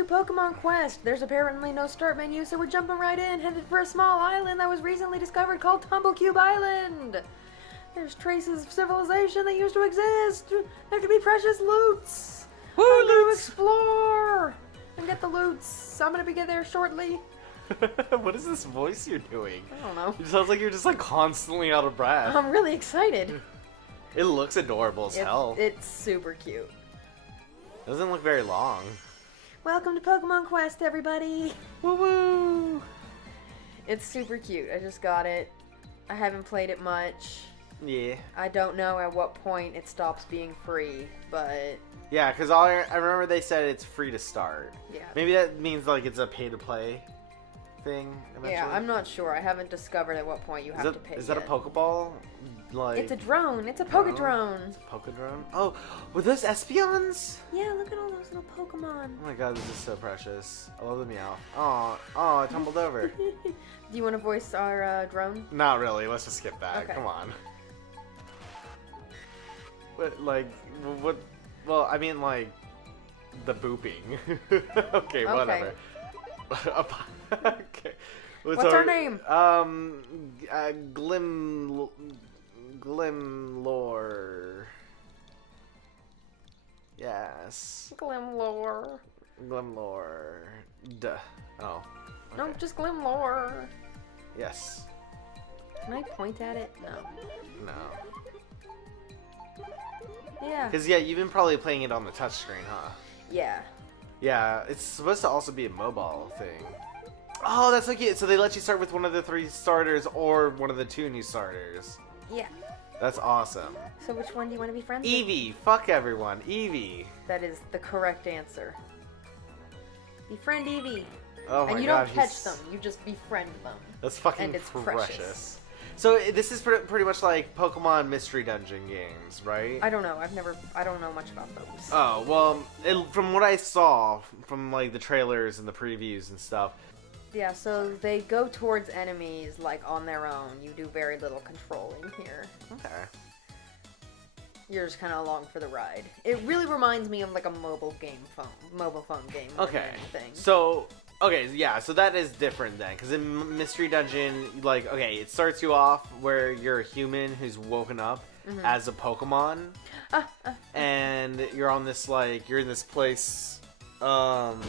to Pokemon Quest. There's apparently no start menu, so we're jumping right in, headed for a small island that was recently discovered called Tumblecube Island. There's traces of civilization that used to exist. There could be precious loots. Woo, I'm going to loots! explore and get the loots. So I'm going to be there shortly. What is this voice you're doing? I don't know. It sounds like you're just like constantly out of breath. I'm really excited. It looks adorable as hell. It's super cute. Doesn't look very long. Welcome to Pokemon Quest, everybody. Woo woo! It's super cute. I just got it. I haven't played it much. Yeah. I don't know at what point it stops being free, but... Yeah, because I remember they said it's free to start. Yeah. Maybe that means like it's a pay-to-play thing eventually. Yeah, I'm not sure. I haven't discovered at what point you have to pay. Is that a Pokeball? Like... It's a drone. It's a Pokedrone. It's a Pokedrone? Oh, were those Espeons? Yeah, look at all those little Pokemon. Oh my god, this is so precious. I love the meow. Oh, it tumbled over. Do you want to voice our drone? Not really. Let's just skip that. Okay. Come on. What, like, what? Well, I mean, like, the booping. Okay, whatever. Okay. What's her name? Glimlore. Yes. Glimlore. Glimlore. Duh. Oh. Okay. No, just Glimlore. Yes. Can I point at it? No. No. Yeah. Because, yeah, you've been probably playing it on the touchscreen, huh? Yeah. Yeah, it's supposed to also be a mobile thing. Oh, that's so cute. So they let you start with one of the 3 starters or one of the 2 new starters. Yeah. That's awesome. So which one do you want to be friends with? Eevee. Fuck everyone. Eevee. That is the correct answer. Befriend Eevee. Oh my god. And you don't catch them, you just befriend them. That's fucking and it's precious. So this is pretty much like Pokemon Mystery Dungeon games, right? I don't know. I don't know much about those. Oh, well, from what I saw from like the trailers and the previews and stuff. Yeah, so they go towards enemies like on their own. You do very little controlling here. Okay. You're just kind of along for the ride. It really reminds me of like a mobile phone game. more than Okay. anything. So, okay, yeah, so that is different then, because in Mystery Dungeon, like, okay, it starts you off where you're a human who's woken up as a Pokemon, and you're on this, like, you're in this place, and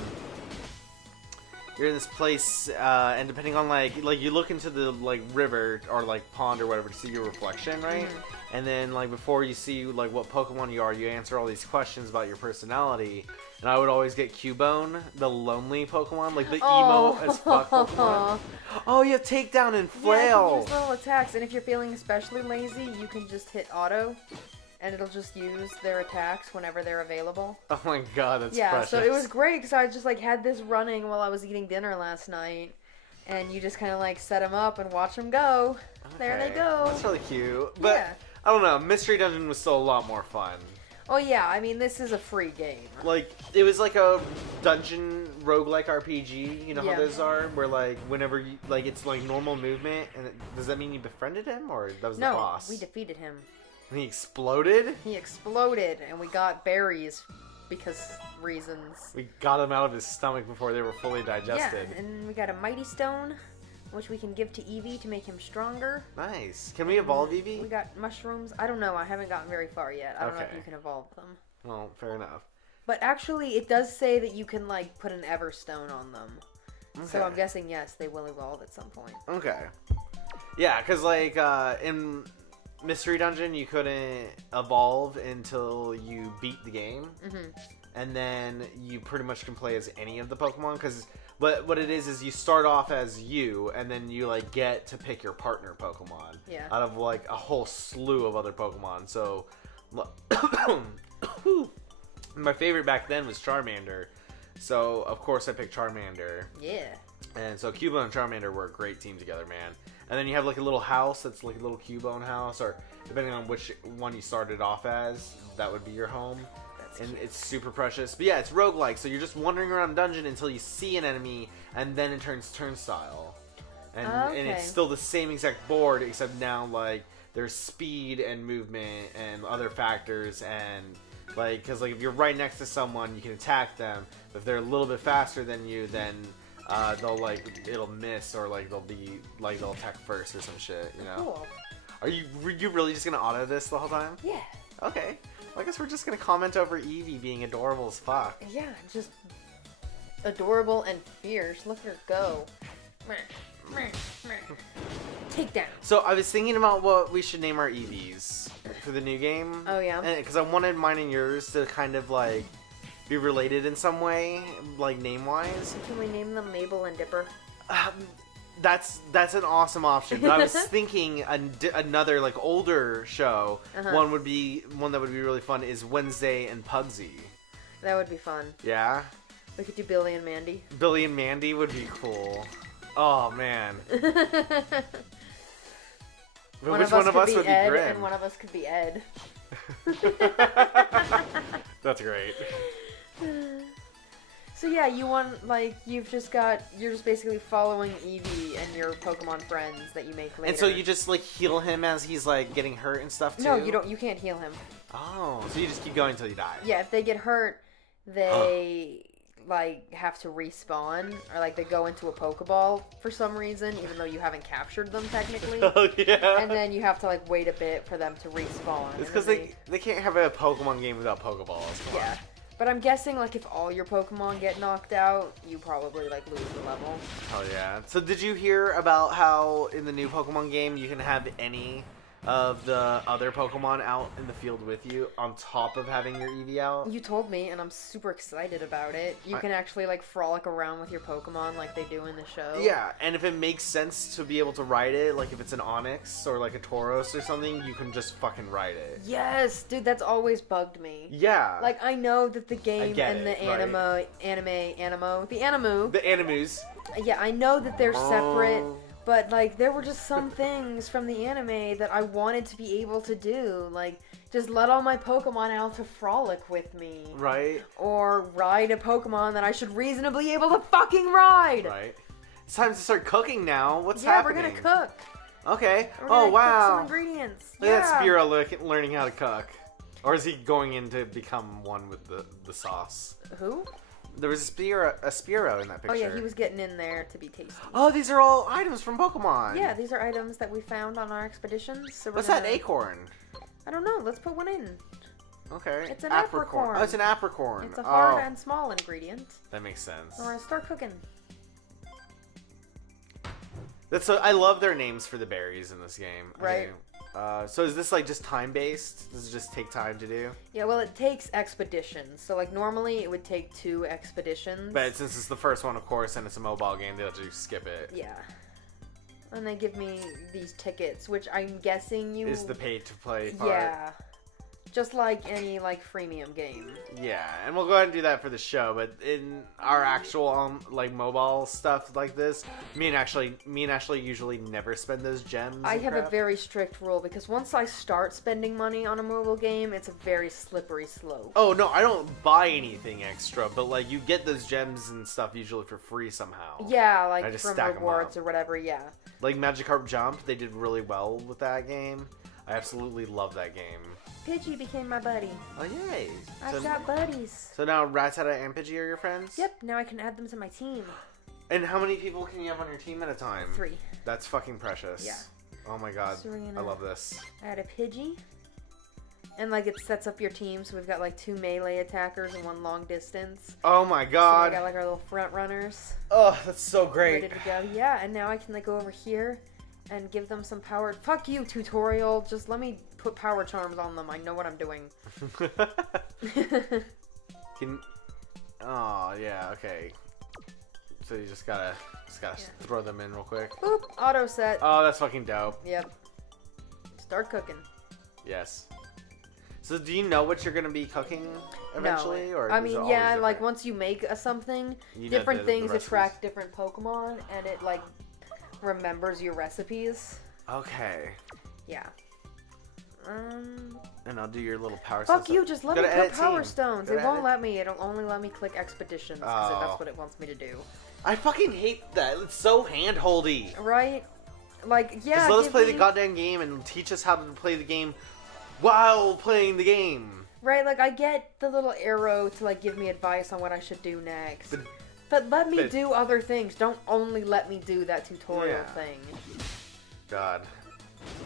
depending on, like, you look into the, like, river, or, like, pond or whatever to see your reflection, right? And then, like, before you see, like, what Pokemon you are, you answer all these questions about your personality. And I would always get Cubone, the lonely Pokemon, like the emo as fuck Pokemon. Oh, you have Takedown and Flail! Yeah, you can use little attacks, and if you're feeling especially lazy, you can just hit auto, and it'll just use their attacks whenever they're available. Oh my god, that's yeah, precious. so it was great, because I just, like, had this running while I was eating dinner last night, and you just kind of, like, set them up and watch them go. Okay. There they go. That's really cute. But, yeah. I don't know, Mystery Dungeon was still a lot more fun. Oh yeah, I mean, this is a free game. Like, it was like a dungeon roguelike RPG, you know how those are? Where, like, whenever you, like, it's like normal movement, and does that mean you befriended him, or that was the boss? No, we defeated him. And he exploded? He exploded, and we got berries because reasons. We got him out of his stomach before they were fully digested. Yeah, and we got a Mighty Stone, which we can give to Eevee to make him stronger. Nice. Can we evolve Eevee? We got mushrooms. I don't know. I haven't gotten very far yet. I don't know if you can evolve them. Well, fair enough. But actually, it does say that you can, like, put an Everstone on them. Okay. So I'm guessing, yes, they will evolve at some point. Okay. Yeah, because, like, in Mystery Dungeon, you couldn't evolve until you beat the game. And then you pretty much can play as any of the Pokemon, because... But what it is you start off as you, and then you, like, get to pick your partner Pokemon. Yeah. Out of, like, a whole slew of other Pokemon. So, my favorite back then was Charmander. So, of course, I picked Charmander. Yeah. And so, Cubone and Charmander were a great team together, man. And then you have, like, a little house that's, like, a little Cubone house, or depending on which one you started off as, that would be your home. And it's super precious. But yeah, it's roguelike, so you're just wandering around a dungeon until you see an enemy, and then it turns turnstile. And it's still the same exact board, except now, like, there's speed and movement and other factors, and, like, because, like, if you're right next to someone, you can attack them. If they're a little bit faster than you, then it'll miss, or they'll attack first or some shit, you know? Cool. Are you really just gonna auto this the whole time? Yeah. Okay. Well, I guess we're just gonna comment over Eevee being adorable as fuck. Yeah, just adorable and fierce. Look at her go. Take down. So I was thinking about what we should name our Eevees for the new game. Oh yeah. Because I wanted mine and yours to kind of like be related in some way, like name wise. Can we name them Mabel and Dipper? That's an awesome option. But I was thinking another like older show. One that would be really fun is Wednesday and Pugsy. That would be fun. Yeah. We could do Billy and Mandy. Billy and Mandy would be cool. Oh man. But which one of us would be Ed, Grim? and one of us could be Ed. That's great. So yeah, you're just basically following Eevee and your Pokemon friends that you make later. And so you just like heal him as he's like getting hurt and stuff too? No, you don't. You can't heal him. Oh, so you just keep going until you die. Yeah, if they get hurt, they like have to respawn, or like they go into a Pokeball for some reason, even though you haven't captured them technically. Oh yeah. And then you have to like wait a bit for them to respawn. It's because they can't have a Pokemon game without Pokeballs. Come on. But I'm guessing, like, if all your Pokemon get knocked out, you probably, like, lose the level. Oh, yeah. So did you hear about how in the new Pokemon game you can have any of the other Pokemon out in the field with you on top of having your Eevee out? You told me, and I'm super excited about it. You can actually, like, frolic around with your Pokemon like they do in the show. Yeah, and if it makes sense to be able to ride it, like if it's an Onix or like a Tauros or something, you can just fucking ride it. Yes, dude, that's always bugged me. Yeah. Like, I know that the game and the the Animus. Yeah, I know that they're separate. But, like, there were just some things from the anime that I wanted to be able to do. Like, just let all my Pokemon out to frolic with me. Right. Or ride a Pokemon that I should reasonably be able to fucking ride. Right. It's time to start cooking now. What's happening? Yeah, we're gonna cook. Okay. We're gonna wow. cook some ingredients. Look at that Spearow learning how to cook. Or is he going in to become one with the sauce? Who? There was a Spearow in that picture. Oh yeah, he was getting in there to be tasty. Oh, these are all items from Pokemon. Yeah, these are items that we found on our expeditions. So What's that acorn? I don't know. Let's put one in. Okay. It's an apricorn. Oh, it's an apricorn. It's a hard and small ingredient. That makes sense. So we're gonna start cooking. I love their names for the berries in this game. Right. So is this like just time based? Does it just take time to do? Yeah, well, it takes expeditions. So like normally it would take 2 expeditions. But since it's the first one, of course, and it's a mobile game, they'll just skip it. Yeah. And they give me these tickets, which I'm guessing is the pay to play part. Yeah. Just like any like freemium game. Yeah, and we'll go ahead and do that for the show. But in our actual like mobile stuff like this, me and Ashley usually never spend those gems. I have a very strict rule because once I start spending money on a mobile game, it's a very slippery slope. Oh no, I don't buy anything extra, but like you get those gems and stuff usually for free somehow. Yeah, like from rewards or whatever. Yeah. Like Magikarp Jump, they did really well with that game. I absolutely love that game. Pidgey became my buddy. Oh, yay. I've got buddies. So now Rattata and Pidgey are your friends? Yep, now I can add them to my team. And how many people can you have on your team at a time? 3. That's fucking precious. Yeah. Oh my god. Serena. I love this. I had a Pidgey. And like it sets up your team, so we've got like 2 melee attackers and 1 long distance. Oh my god. So we got like our little front runners. Oh, that's so great. Ready to go. Yeah, and now I can like go over here and give them some power. Fuck you, tutorial. Just let me put power charms on them. I know what I'm doing. Oh, yeah, okay. So you just gotta throw them in real quick. Boop, auto set. Oh, that's fucking dope. Yep. Start cooking. Yes. So do you know what you're gonna be cooking eventually? No. Or I mean, yeah, like once you make something, different things attract different Pokemon, and it like remembers your recipes. Okay. Yeah. And I'll do your little power Fuck you, just let me put power stones. It won't let me. It'll only let me click expeditions because that's what it wants me to do. I fucking hate that. It's so hand-holdy. Right? Like, yeah. Just let us play the goddamn game and teach us how to play the game while playing the game. Right, like, I get the little arrow to, like, give me advice on what I should do next. But let me do other things. Don't only let me do that tutorial thing. God.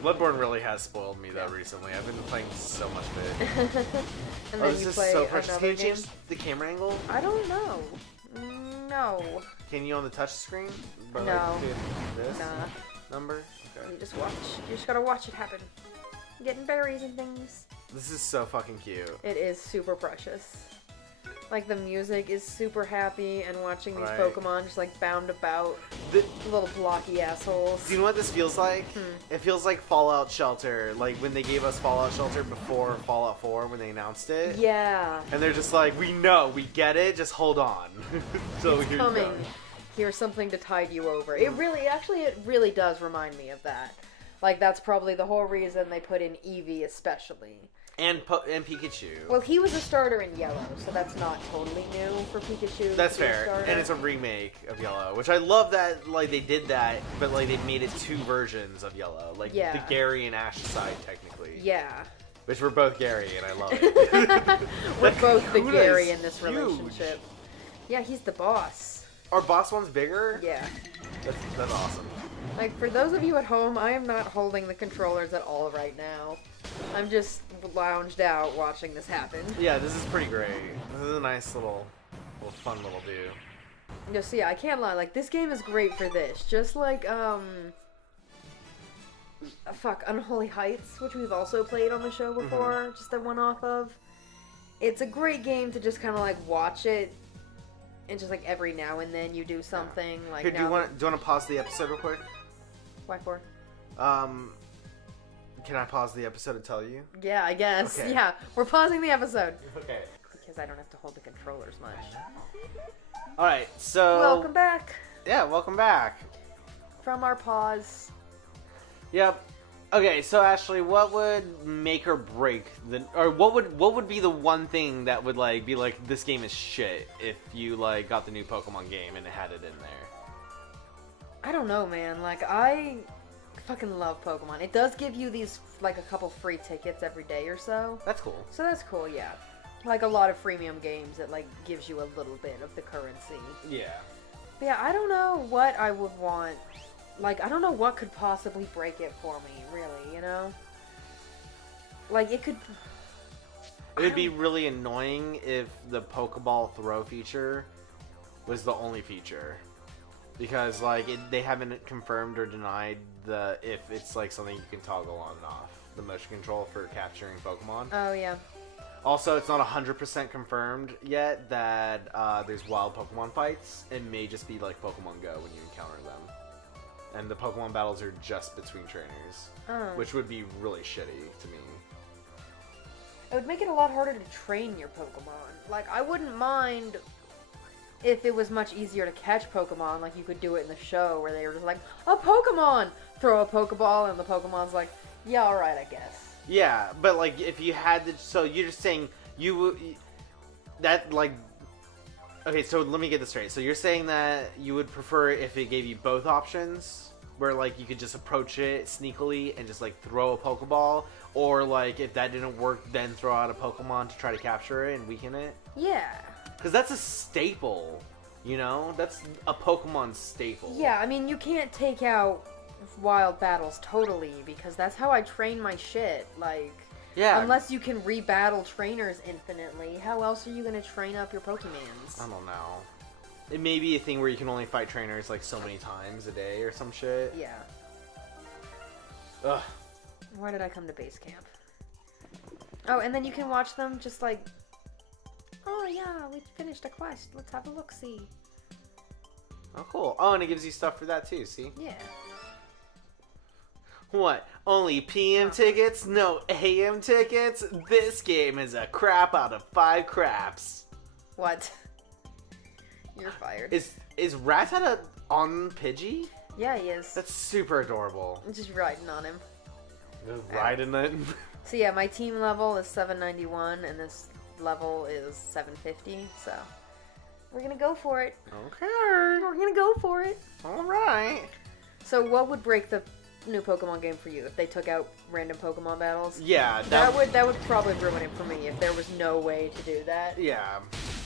Bloodborne really has spoiled me, though, recently. I've been playing so much of it. And then you play so precious. Can you game? change the camera angle? I don't know. No. Can you on the touch screen? No. Like, this Nah. number? Okay. You just watch. You just gotta watch it happen. Getting berries and things. This is so fucking cute. It is super precious. Like, the music is super happy, and watching these Pokemon just, like, bound about little blocky assholes. Do you know what this feels like? It feels like Fallout Shelter, like when they gave us Fallout Shelter before Fallout 4 when they announced it. Yeah. And they're just like, we know, we get it, just hold on. So it's coming. Here's something to tide you over. It really does remind me of that. Like, that's probably the whole reason they put in Eevee especially. And Pikachu. Well, he was a starter in Yellow, so that's not totally new for Pikachu. That's fair, and it's a remake of Yellow, which I love that, like, they did that, but, like, they made it 2 versions of Yellow. Like, the Gary and Ash side, technically. Yeah. Which we're both Gary, and I love it. We're both the Gary in this relationship. Yeah, he's the boss. Our boss one's bigger? Yeah. That's awesome. Like, for those of you at home, I am not holding the controllers at all right now. I'm just lounged out watching this happen. Yeah, this is pretty great. This is a nice little fun little do. No, see, I can't lie. Like, this game is great for this. Just like, Unholy Heights, which we've also played on the show before, just that one off of. It's a great game to just kind of, like, watch it, and just, like, every now and then you do something. Like, here, do you want to pause the episode real quick? Why for? Can I pause the episode to tell you? Yeah, I guess. Okay. Yeah, we're pausing the episode. Okay. Because I don't have to hold the controllers much. Alright, so... Welcome back. Yeah, welcome back. From our pause. Yep. Okay, so Ashley, what would make or break what would be the one thing that would, like, be like, this game is shit if you, like, got the new Pokemon game and it had it in there? I don't know, man. Like, I fucking love Pokemon. It does give you these, like, a couple free tickets every day or so. That's cool. So that's cool, yeah. Like a lot of freemium games, it, like, gives you a little bit of the currency. Yeah. But yeah, I don't know what I would want. Like, I don't know what could possibly break it for me, really, you know? Like, it could... It would be really annoying if the Pokeball throw feature was the only feature. Because, like, they haven't confirmed or denied if it's, like, something you can toggle on and off. The motion control for capturing Pokemon. Oh, yeah. Also, it's not 100% confirmed yet that there's wild Pokemon fights. It may just be like Pokemon Go when you encounter them. And the Pokemon battles are just between trainers. Which would be really shitty to me. It would make it a lot harder to train your Pokemon. Like, I wouldn't mind if it was much easier to catch Pokemon, like you could do it in the show, where they were just like, a Pokemon! Throw a Pokeball, and the Pokemon's like, yeah, alright, I guess. Yeah, but, like, if you had to... So, you're just saying that, like... Okay, so let me get this straight. So, you're saying that you would prefer if it gave you both options? Where, like, you could just approach it sneakily and just, like, throw a Pokeball? Or, like, if that didn't work, then throw out a Pokemon to try to capture it and weaken it? Yeah. Because that's a staple, you know? That's a Pokemon staple. Yeah, I mean, you can't take out wild battles totally, because that's how I train my shit. Like, yeah. Unless you can rebattle trainers infinitely, how else are you going to train up your Pokemons? I don't know. It may be a thing where you can only fight trainers, like, so many times a day or some shit. Yeah. Ugh. Why did I come to base camp? Oh, and then you can watch them just like, oh yeah, we finished a quest. Let's have a look-see. Oh, cool. Oh, and it gives you stuff for that too, see? Yeah. What? Only PM tickets? No AM tickets? This game is a crap out of 5 craps. What? You're fired. Is Rattata on Pidgey? Yeah, he is. That's super adorable. I'm just riding on him. Just riding it? So yeah, my team level is 791, and this level is 750, so we're gonna go for it. Okay. We're gonna go for it. Alright. So what would break the new Pokemon game for you if they took out random Pokemon battles. Yeah, that would probably ruin it for me if there was no way to do that. Yeah.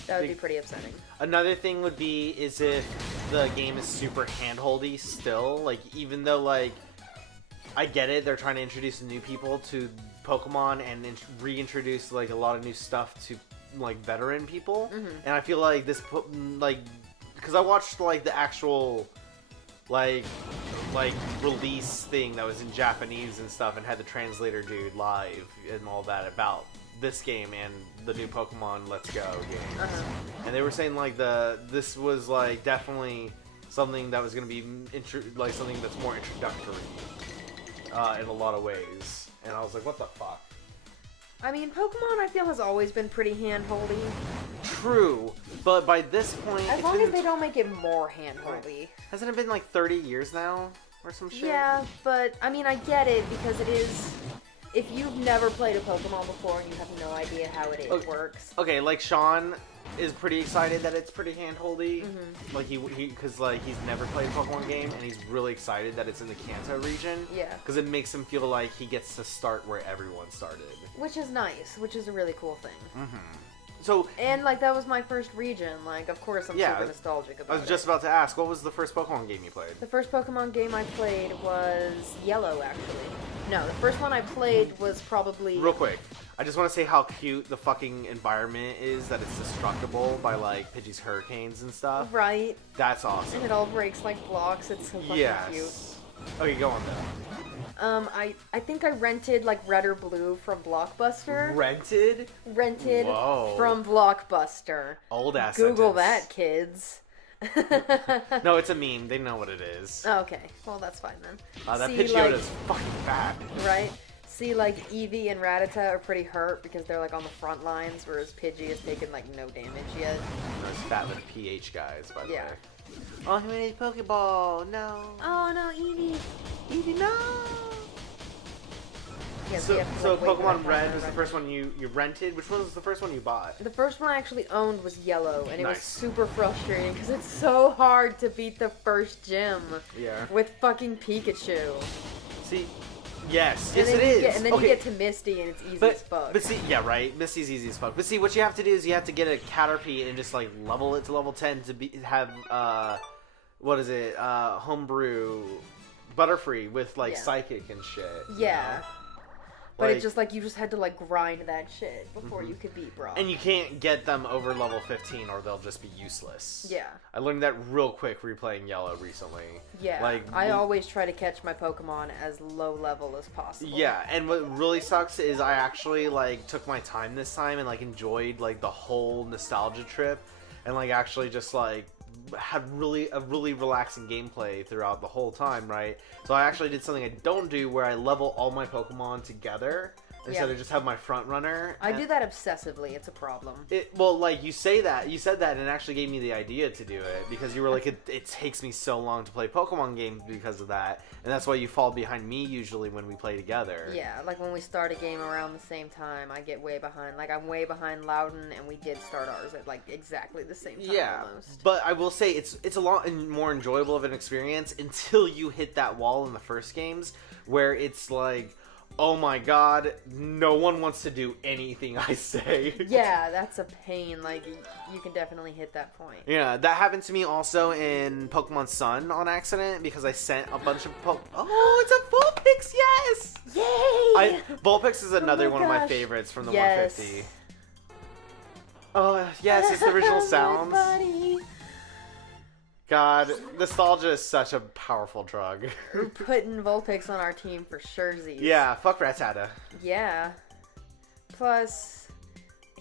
That would be pretty upsetting. Another thing would be is if the game is super handholdy still. Like, even though, like, I get it, they're trying to introduce new people to Pokemon and reintroduce, like, a lot of new stuff to, like, veteran people. Mm-hmm. And I feel like this, like, because I watched, like, the actual, like release thing that was in Japanese and stuff and had the translator dude live and all that about this game and the new Pokemon Let's Go games. Uh-huh. And they were saying like this was like definitely something that was going to be like something that's more introductory in a lot of ways. And I was like, what the fuck? I mean, Pokemon I feel has always been pretty hand-holdy. True, but by this point, as long as they don't make it more hand-holdy. Hasn't it been like 30 years now or some shit? Yeah, but I mean, I get it because it is. If you've never played a Pokemon before and you have no idea how it works. Okay, like Sean is pretty excited that it's pretty handholdy. Mm-hmm. Like he because like he's never played a Pokemon game and he's really excited that it's in the Kanto region. Yeah. Because it makes him feel like he gets to start where everyone started. Which is nice. Which is a really cool thing. Mm-hmm. So and like that was my first region. Like of course I'm super nostalgic about it. I was just about to ask, what was the first Pokemon game you played? The first Pokemon game I played was Yellow, actually. No, the first one I played was probably... Real quick, I just want to say how cute the fucking environment is, that it's destructible by, like, Pidgey's hurricanes and stuff. Right. That's awesome. And it all breaks like blocks. It's so fucking cute. Okay, go on, though. I think I rented, like, Red or Blue from Blockbuster. Rented? Rented Whoa. from Blockbuster. Old-ass Google sentence. that, kids. No, it's a meme. They know what it is. Oh, okay. Well, that's fine then. That See, Pidgeotto's like, fucking fat. Right? See, like, Eevee and Rattata are pretty hurt because they're, like, on the front lines, whereas Pidgey has taken, like, no damage yet. Those fat little PH guys, by the Yeah. way. Oh, he made a Pokeball. No. Oh, no, Eevee. Eevee, no. Yeah, So like, Pokemon Red was the first one you rented? Which one was the first one you bought? The first one I actually owned was Yellow, and it was Nice. super frustrating because it's so hard to beat the first gym Yeah. with fucking Pikachu. See, yes, And yes then it is. and then you get to Misty, and it's easy as fuck. But see, yeah, right. Misty's easy as fuck. But see, what you have to do is you have to get a Caterpie and just like level it to level 10 to have what is it? Homebrew Butterfree with like Psychic and shit. Yeah. You know? But Like, it just like you just had to like grind that shit before you could beat Brock. and you can't get them over level 15 or they'll just be useless. Yeah. I learned that real quick replaying Yellow recently. Yeah. Like I always try to catch my Pokemon as low level as possible. Yeah, and what really sucks is I actually like took my time this time and like enjoyed like the whole nostalgia trip and like actually just like had a really relaxing gameplay throughout the whole time, right? So I actually did something I don't do where I level all my Pokemon together instead of just have my front runner. I do that obsessively. It's a problem. Well, like you said that, and it actually gave me the idea to do it because you were like, it takes me so long to play Pokemon games because of that, and that's why you fall behind me usually when we play together. Yeah, like when we start a game around the same time, I get way behind. Like I'm way behind Loudon, and we did start ours at like exactly the same time almost. But I will say it's a lot more enjoyable of an experience until you hit that wall in the first games where it's like, oh my god, no one wants to do anything I say. Yeah, that's a pain. Like, you can definitely hit that point. Yeah, that happened to me also in Pokemon Sun on accident because I sent a bunch of Oh, it's a Vulpix, yes! Yay! Vulpix is another one of my gosh. favorites from the Yes. 150. Oh, yes, it's the original sounds. Buddy. God, nostalgia is such a powerful drug. We're putting Vulpix on our team for surezies. Yeah, fuck Rattata. Yeah. Plus,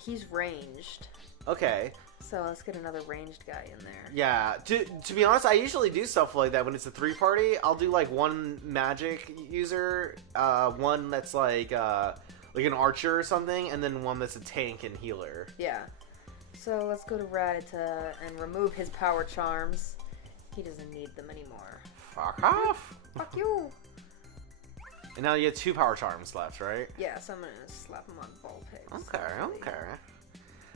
he's ranged. Okay. So let's get another ranged guy in there. Yeah, to be honest, I usually do stuff like that when it's a 3-party. I'll do like one magic user, one that's like an archer or something, and then one that's a tank and healer. Yeah. So let's go to Rattata and remove his power charms. He doesn't need them anymore. Fuck off! Fuck you! And now you have 2 power charms left, right? Yeah, so I'm gonna slap him on Vulpix. Okay.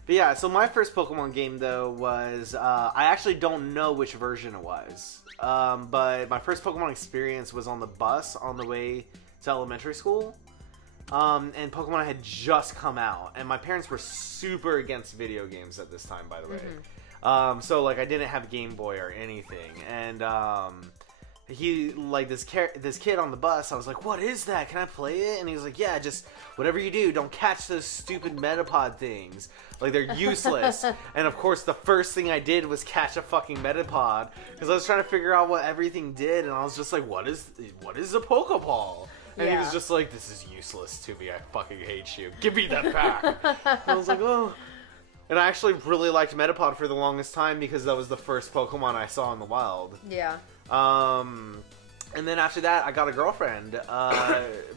But yeah, so my first Pokemon game though was I actually don't know which version it was, but my first Pokemon experience was on the bus on the way to elementary school, and Pokemon had just come out, and my parents were super against video games at this time, by the way. So like I didn't have Game Boy or anything, and he like this kid on the bus. I was like, "What is that? Can I play it?" And he was like, "Yeah, just whatever you do, don't catch those stupid Metapod things. Like they're useless." And of course, the first thing I did was catch a fucking Metapod because I was trying to figure out what everything did, and I was just like, "What is a Pokeball?" And he was just like, "This is useless to me. I fucking hate you. Give me that back." And I was like, "Oh." And I actually really liked Metapod for the longest time because that was the first Pokemon I saw in the wild. Yeah. And then after that, I got a girlfriend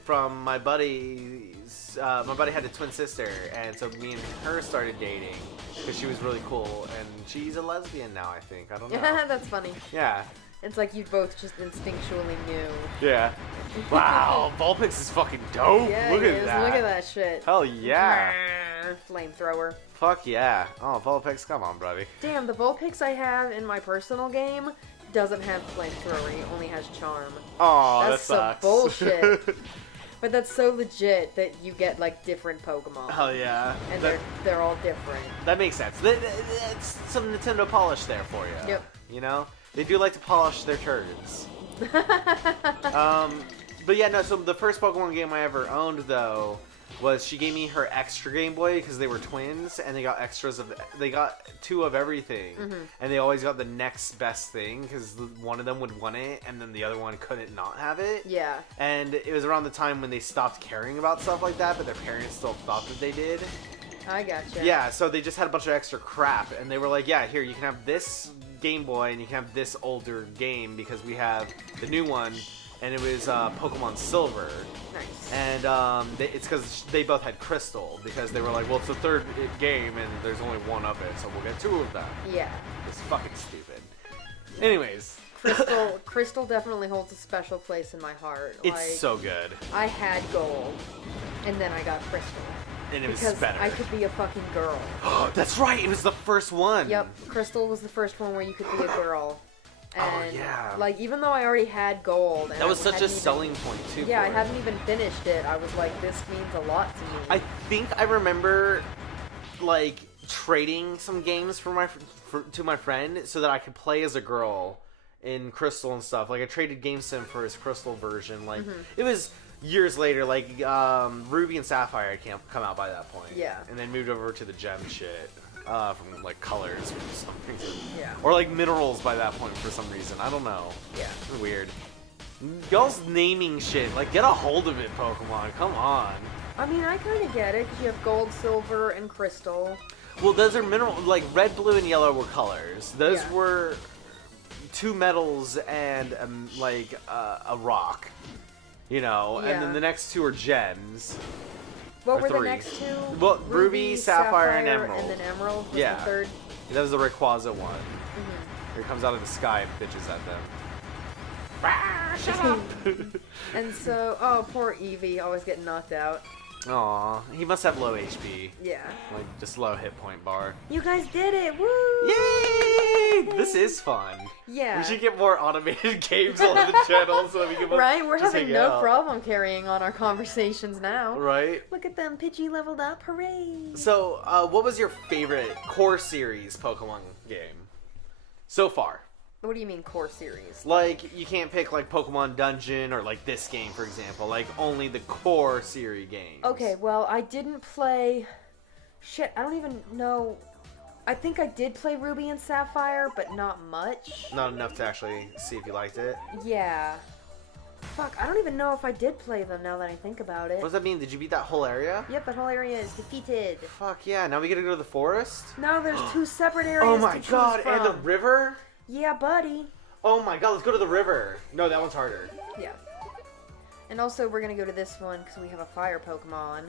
from my buddy's. My buddy had a twin sister, and so me and her started dating because she was really cool, and she's a lesbian now, I think. I don't know. That's funny. Yeah. It's like you both just instinctually knew. Yeah. Wow, Vulpix is fucking dope. Yeah, Look it at is. that. Look at that shit. Hell yeah. Flamethrower. Fuck yeah. Oh, Vulpix, come on, buddy. Damn, the Vulpix I have in my personal game doesn't have flamethrower. He only has charm. Oh, That's that sucks. some bullshit. But that's so legit that you get like different Pokemon. Hell yeah. And they're all different. That makes sense. It's some Nintendo polish there for you. Yep. You know? They do like to polish their turds. But yeah, no, so the first Pokemon game I ever owned, though, was she gave me her extra Game Boy because they were twins, and they got they got 2 of everything, and they always got the next best thing because one of them would want it, and then the other one couldn't not have it. Yeah. And it was around the time when they stopped caring about stuff like that, but their parents still thought that they did. I gotcha. Yeah, so they just had a bunch of extra crap, and they were like, yeah, here, you can have this Game Boy, and you can have this older game, because we have the new one, and it was Pokemon Silver. Nice. And it's because they both had Crystal, because they were like, well, it's the third game, and there's only one of it, so we'll get 2 of them. Yeah. It's fucking stupid. Anyways. Crystal definitely holds a special place in my heart. It's like, so good. I had Gold, and then I got Crystal. And it was because better. I could be a fucking girl. That's right, it was the first one. Yep, Crystal was the first one where you could be a girl. And, yeah. like, even though I already had Gold... And that was I such a selling point, too. Yeah, for I hadn't even finished it. I was like, this means a lot to me. I think I remember, like, trading some games to my friend so that I could play as a girl in Crystal and stuff. Like, I traded GameSim for his Crystal version. Like, it was years later. Like, Ruby and Sapphire had come out by that point. Yeah. And then moved over to the gem shit. From like colors or some reason. Yeah. Or like minerals by that point for some reason. I don't know. Yeah. It's weird. Y'all's naming shit. Like, get a hold of it, Pokemon. Come on. I mean, I kind of get it, because you have Gold, Silver, and Crystal. Well, those are mineral. Like, red, blue, and yellow were colors. Those were 2 metals and, a rock. You know? Yeah. And then the next 2 are gems. What were 3. the next 2? Well, Ruby, Sapphire, and Emerald. And then Emerald was Yeah. the third. That was the Rayquaza one. Here it comes out of the sky and bitches at them. Shut up! And so, oh, poor Eevee, always getting knocked out. Aw, he must have low HP. Yeah. Like, just low hit point bar. You guys did it! Woo! Yay! This is fun. Yeah. We should get more automated games on the channel so that we can Right? We're just having hang no out. problem carrying on our conversations now. Right? Look at them, Pidgey leveled up, hooray! So, what was your favorite core series Pokemon game so far? What do you mean core series? Like, you can't pick, like, Pokemon Dungeon or, like, this game, for example. Like, only the core series games. Okay, well, I didn't play... Shit, I don't even know... I think I did play Ruby and Sapphire, but not much. Not enough to actually see if you liked it. Yeah. Fuck, I don't even know if I did play them now that I think about it. What does that mean? Did you beat that whole area? Yep, that whole area is defeated. Fuck yeah, now we get to go to the forest? No, there's 2 separate areas Oh my to choose god, from. and the river? Yeah, buddy. Oh my god, let's go to the river. No, that one's harder. Yeah. And also, we're gonna go to this one because we have a fire Pokemon.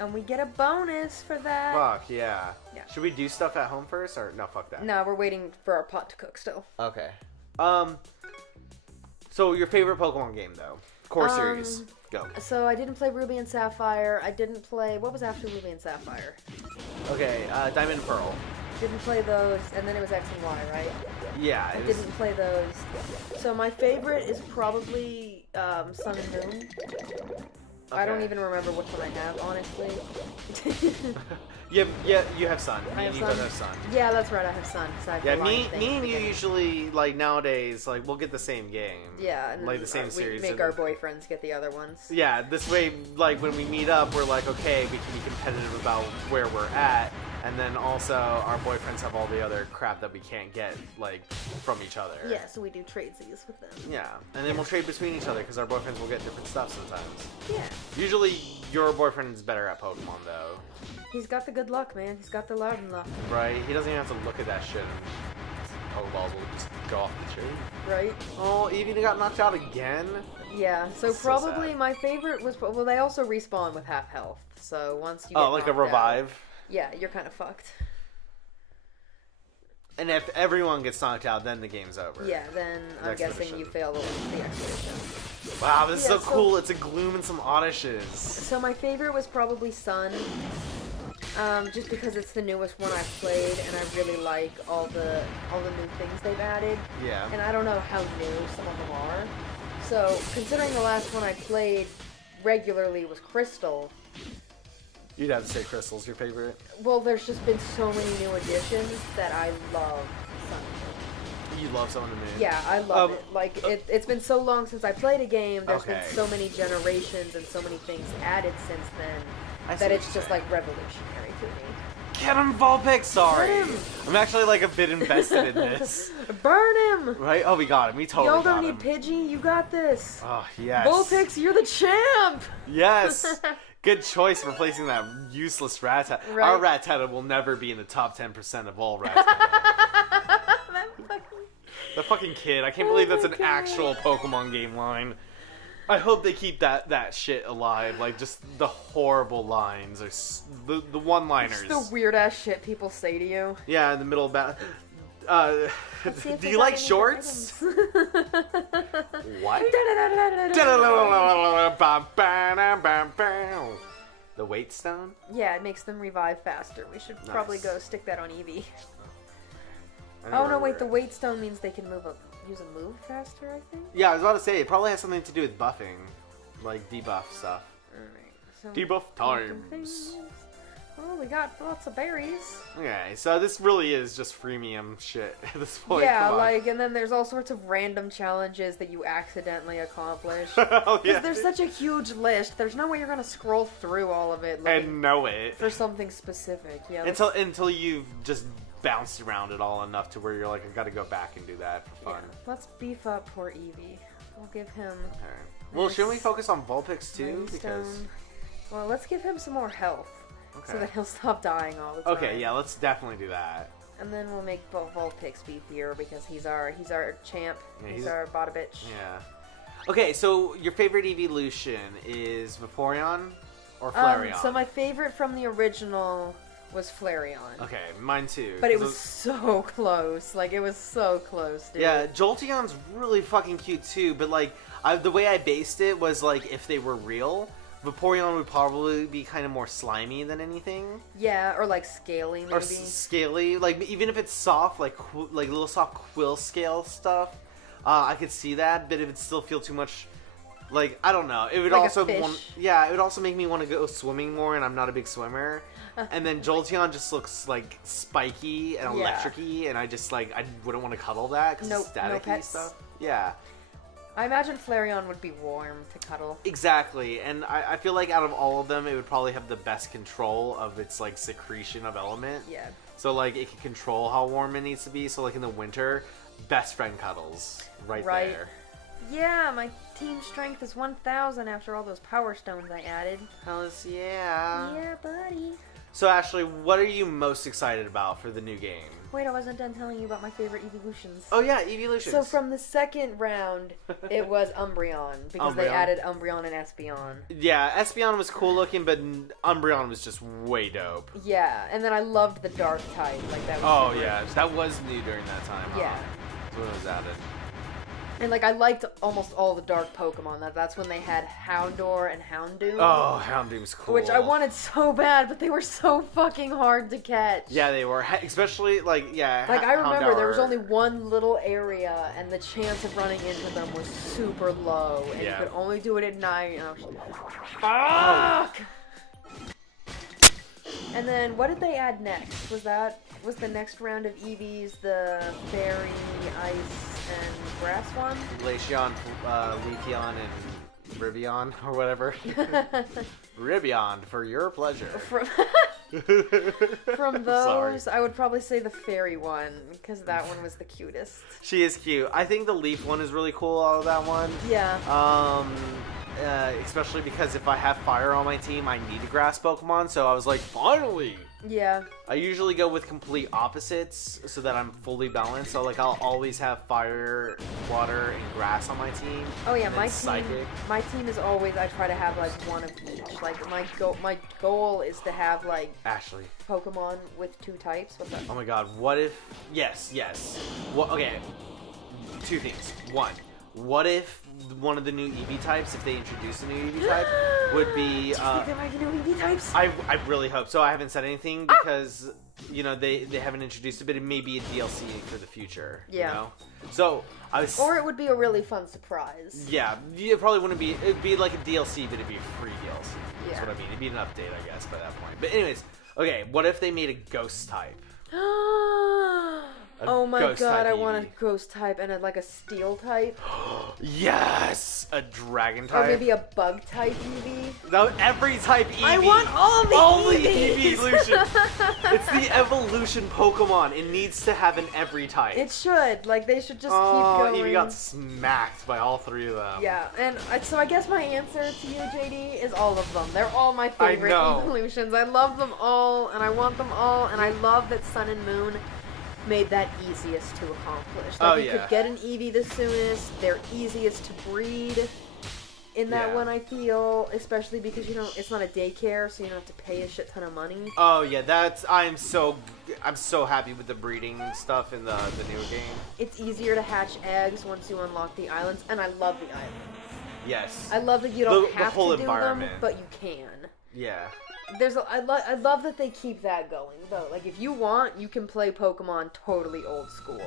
And we get a bonus for that. Fuck yeah. Yeah. Should we do stuff at home first, or no? Fuck that. No, we're waiting for our pot to cook still. Okay. So your favorite Pokemon game though? Core series. Go. So I didn't play Ruby and Sapphire. I didn't play... What was after Ruby and Sapphire? Okay, Diamond and Pearl. Didn't play those, and then it was X and Y, right? Yeah, I didn't play those. So my favorite is probably Sun and Moon. I don't even remember which one I have, honestly. you have Sun. I have you Sun. both have Sun. Yeah, that's right. I have Sun. Yeah, me and you usually like nowadays like we'll get the same game. Yeah, and like the same series. We make our boyfriends get the other ones. Yeah, this way, like when we meet up, we're like, okay, we can be competitive about where we're at, and then also our boyfriends have all the other crap that we can't get like from each other. Yeah, so we do tradesies with them. Yeah, and then we'll trade between each other because our boyfriends will get different stuff sometimes. Yeah. Usually, your boyfriend's better at Pokemon though. He's got the good luck, man. He's got the Loudon luck. Right? He doesn't even have to look at that shit. And Pokeballs will just go off the tree. Right? Oh, Eevee got knocked out again? Yeah, so probably sad. my favorite was... Well, they also respawn with half health. So once you get like a revive? out, yeah, you're kind of fucked. And if everyone gets knocked out, then the game's over. Yeah, then I'm guessing you fail the expedition. Wow, this is so cool. It's a Gloom and some Odyshes. So my favorite was probably Sun. Just because it's the newest one I've played, and I really like all the new things they've added. Yeah. And I don't know how new some of them are. So, considering the last one I played regularly was Crystal. You'd have to say Crystal's your favorite. Well, there's just been so many new additions that I love Sun. You love Sun and Moon? Yeah, I love it. Like, it's been so long since I played a game, there's been so many generations and so many things added since then, that it's just, like, revolutionary to me. Get him, Vulpix! Sorry! Get him. I'm actually, like, a bit invested in this. Burn him! Right? Oh, we got him. We totally Y'all got don't him. need Pidgey, you got this. Oh, yes. Vulpix, you're the champ! Yes! Good choice replacing that useless Rattata. Right. Our Rattata will never be in the top 10% of all Rattata. The fucking kid. I can't believe that's an actual Pokemon game line. I hope they keep that shit alive. Like, just the horrible lines. Or the one-liners. Just the weird-ass shit people say to you. Yeah, in the middle of battle. Do you like shorts? What? The weight stone? Yeah, it makes them revive faster. We should probably go stick that on Eevee. I Oh never no, wait, remember. the weight stone means they can use a move faster, I think? Yeah, I was about to say, it probably has something to do with buffing. Like, debuff stuff. Alright, so... Debuff times. Oh, we got lots of berries. Okay, so this really is just freemium shit at this point. Yeah, Come on. like, and then there's all sorts of random challenges that you accidentally accomplish. Oh, yeah. Because there's such a huge list, there's no way you're gonna scroll through all of it looking And know it. for something specific. Yeah. Until you've just bounced around it all enough to where you're like, I gotta go back and do that for fun. Yeah. Let's beef up poor Eevee. We'll give him... Okay. Well, shouldn't we focus on Vulpix too? Because... Well, let's give him some more health. Okay. So that he'll stop dying all the time. Okay, yeah, let's definitely do that. And then we'll make Vulpix beefier because he's our champ. Yeah, he's our bada bitch. Yeah. Okay, so your favorite evolution is Vaporeon or Flareon? So my favorite from the original was Flareon. Okay, mine too. But it was so close. Like, it was so close, dude. Yeah, Jolteon's really fucking cute too, but like, the way I based it was like if they were real, Vaporeon would probably be kind of more slimy than anything. Yeah, or like scaly maybe. Or scaly, like even if it's soft, like little soft quill scale stuff, I could see that. But if it still feel too much, like I don't know, it would like also a fish. it would also make me want to go swimming more, and I'm not a big swimmer. And then Jolteon just looks like spiky and electric-y, and I just like I wouldn't want to cuddle that because it's staticky stuff. Yeah. I imagine Flareon would be warm to cuddle. Exactly, and I feel like out of all of them, it would probably have the best control of its like secretion of element. Yeah. So like it can control how warm it needs to be. So like in the winter, best friend cuddles right there. Yeah, my team strength is 1,000 after all those power stones I added. Hells yeah. Yeah, buddy. So Ashley, what are you most excited about for the new game? Wait, I wasn't done telling you about my favorite evolutions. Oh yeah, evolutions. So from the second round, it was Umbreon, because they Umbreon. added Umbreon and Espeon. Yeah, Espeon was cool looking, but Umbreon was just way dope. Yeah, and then I loved the dark type. Like that was Oh super- yeah, that was new during that time. Yeah. That's when it was added. And, like, I liked almost all the dark Pokemon. That's when they had Houndour and Houndoom. Oh, Houndoom's cool. Which I wanted so bad, but they were so fucking hard to catch. Yeah, they were. Especially, like, yeah. Like, I remember Houndour. there was only one little area, and the chance of running into them was super low. And you could only do it at night, and I was like, fuck! And then, what did they add next? Was the next round of Eevees the Fairy, Ice, and Grass one? Glaceon, Leafeon, and Rivion, or whatever. Rivion, for your pleasure. From those, I would probably say the Fairy one, because that one was the cutest. She is cute. I think the Leaf one is really cool out of that one. Yeah. Especially because if I have Fire on my team, I need a Grass Pokemon, so I was like, finally! Yeah. I usually go with complete opposites so that I'm fully balanced. So, like, I'll always have Fire, Water, and Grass on my team. Oh, yeah, my team is always, I try to have, like, one of each. Like, my goal is to have, like... Ashley. Pokemon with 2 types. What's that? Oh, my God. What if... Yes. Well, okay. 2 things. 1. What if one of the new Eevee types, if they introduce a new Eevee type, would be... Do you think there might be new Eevee types? I really hope so. I haven't said anything because, you know, they haven't introduced it, but it may be a DLC for the future. Yeah. You know? So, I was... Or it would be a really fun surprise. Yeah. It probably wouldn't be... It'd be like a DLC, but it'd be a free DLC. Yeah. That's what I mean. It'd be an update, I guess, by that point. But anyways, okay, what if they made a ghost type? Oh my god, I Eevee. want a ghost type and like a steel type. Yes! A dragon type. Or maybe a bug type Eevee. No, every type Eevee. I want all the Eevee Eevees. evolution. It's the evolution Pokemon. It needs to have an every type. It should. Like, they should just keep going. Eevee got smacked by all 3 of them. Yeah, and so I guess my answer to you, JD, is all of them. They're all my favorite evolutions. I love them all, and I want them all, and I love that Sun and Moon made that easiest to accomplish. Like, you could get an Eevee the soonest. They're easiest to breed in that one, I feel, especially because it's not a daycare, so you don't have to pay a shit ton of money. Oh yeah, I'm so happy with the breeding stuff in the new game. It's easier to hatch eggs once you unlock the islands, and I love the islands. Yes. I love that you don't have to do them, but you can. Yeah. I love that they keep that going, though. Like, if you want, you can play Pokemon totally old school.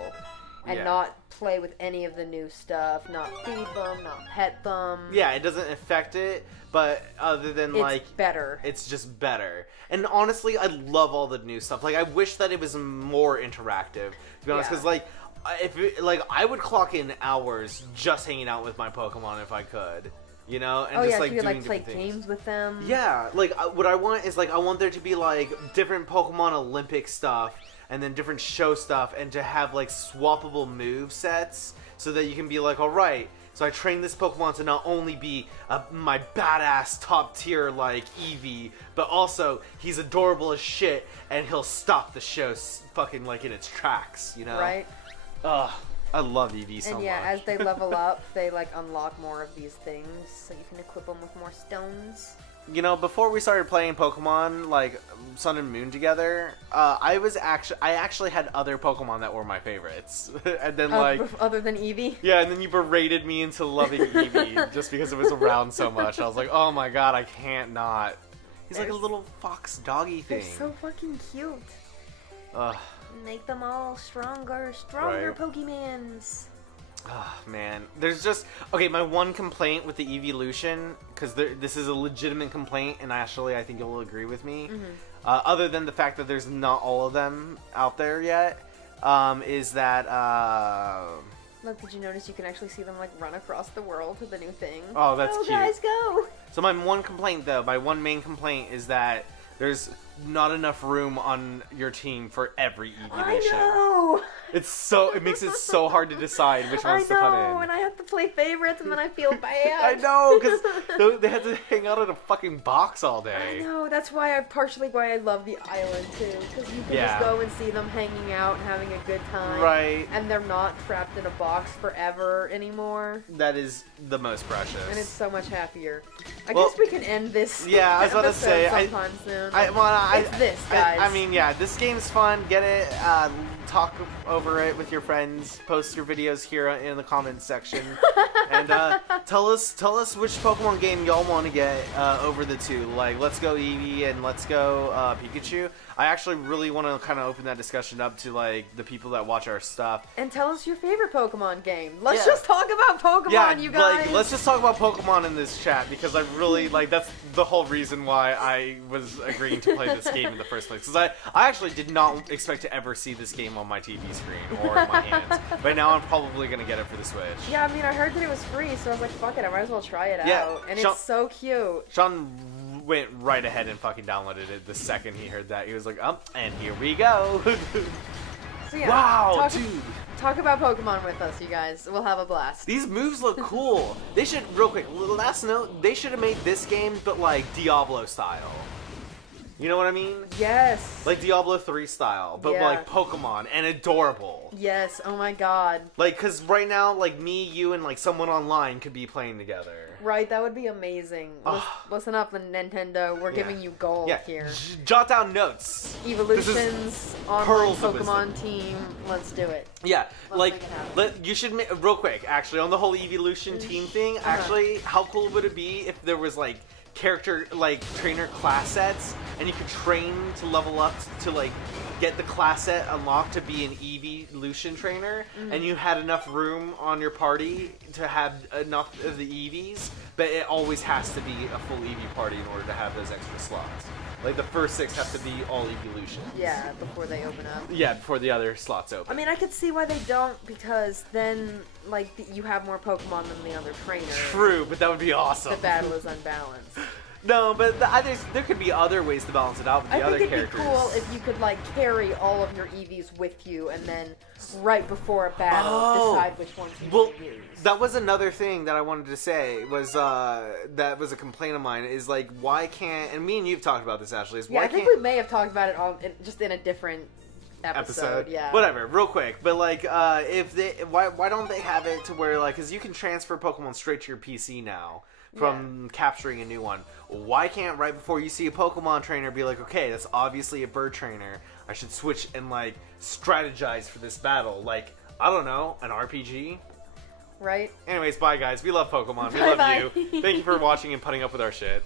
And not play with any of the new stuff, not feed them, not pet them. Yeah, it doesn't affect it, but other than, it's better. It's just better. And honestly, I love all the new stuff. Like, I wish that it was more interactive, to be honest, because, like, I would clock in hours just hanging out with my Pokemon if I could. You know, and just, like, you could, doing like, play different games with them. Yeah, like, what I want is, like, I want there to be, like, different Pokemon Olympic stuff, and then different show stuff, and to have, like, swappable move sets, so that you can be like, alright, so I train this Pokemon to not only be my badass top tier, like, Eevee, but also, he's adorable as shit, and he'll stop the show fucking, like, in its tracks, you know? Right. Ugh. I love Eevee so much. And yeah, as they level up, they, like, unlock more of these things, so you can equip them with more stones. You know, before we started playing Pokemon, like, Sun and Moon together, I actually had other Pokemon that were my favorites. And then, like... Other than Eevee? Yeah, and then you berated me into loving Eevee, just because it was around so much. I was like, oh my god, I can't not. He's like a little fox doggy thing. They're so fucking cute. Ugh. Make them all stronger Right. Pokemans. Oh, man. There's just... Okay, my one complaint with the Eeveelution, because this is a legitimate complaint, and actually I think you'll agree with me, other than the fact that there's not all of them out there yet, is that... Look, did you notice you can actually see them, like, run across the world with the new thing? Oh, that's cute. Go, guys, go! So my one complaint, though, my one main complaint is that there's not enough room on your team for every Eeveelution. I know! It makes it so hard to decide which ones to put in. I know, and I have to play favorites, and then I feel bad. I know, because they had to hang out in a fucking box all day. I know, that's partially why I love the island, too. Because you can just go and see them hanging out and having a good time. Right. And they're not trapped in a box forever anymore. That is the most precious. And it's so much happier. I guess we can end this I was about to say, sometime soon. I Yeah, it's this, guys. I mean, yeah, this game's fun. Get it. Talk over it with your friends. Post your videos here in the comments section, and tell us which Pokemon game y'all want to get over the two. Like, let's go Eevee and let's go Pikachu. I actually really want to kind of open that discussion up to like the people that watch our stuff. And tell us your favorite Pokemon game. Let's just talk about Pokemon, you guys. Like, let's just talk about Pokemon in this chat because I really like that's the whole reason why I was agreeing to play this game in the first place. Because I actually did not expect to ever see this game on my TV screen or in my hands. But now I'm probably gonna get it for the Switch. Yeah, I mean, I heard that it was free, so I was like, fuck it, I might as well try it out. And it's so cute. Sean went right ahead and fucking downloaded it the second he heard that. He was like, and here we go. So yeah, wow, dude. Talk about Pokemon with us, you guys. We'll have a blast. These moves look cool. They should, real quick, last note, they should have made this game, but like Diablo style. You know what I mean? Yes. Like Diablo 3 style, but like Pokemon and adorable. Yes, oh my god. Like, because right now, like me, you, and like someone online could be playing together. Right, that would be amazing. Listen up, Nintendo. We're giving you gold here. Jot down notes. Evolutions, online Pokemon team. Let's do it. Yeah, you should make, real quick, actually, on the whole Evolution team thing, actually, how cool would it be if there was like character, like trainer class sets, and you could train to level up to like get the class set unlocked to be an Evolution trainer, and you had enough room on your party to have enough of the Eevees, but it always has to be a full Eevee party in order to have those extra slots. Like, the first 6 have to be all Evolutions. Yeah, before they open up. Yeah, before the other slots open. I mean, I could see why they don't, because then, like, you have more Pokemon than the other trainer. True, but that would be awesome. The battle is unbalanced. No, but there could be other ways to balance it out with the other characters. I think it'd be cool if you could, like, carry all of your Eevees with you, and then, right before a battle, decide which ones you want to use. That was another thing that I wanted to say, was, that was a complaint of mine, is, like, why can't, and me and you've talked about this, Ashley, is why I think we may have talked about it all, just in a different episode. Yeah. Whatever, real quick, but, like, why don't they have it to where, like, because you can transfer Pokemon straight to your PC now, from capturing a new one. Why can't right before you see a Pokemon trainer be like, okay, that's obviously a bird trainer, I should switch and like strategize for this battle, like, I don't know, an RPG? Right? Anyways, bye guys, we love Pokemon, we love you. Thank you for watching and putting up with our shit.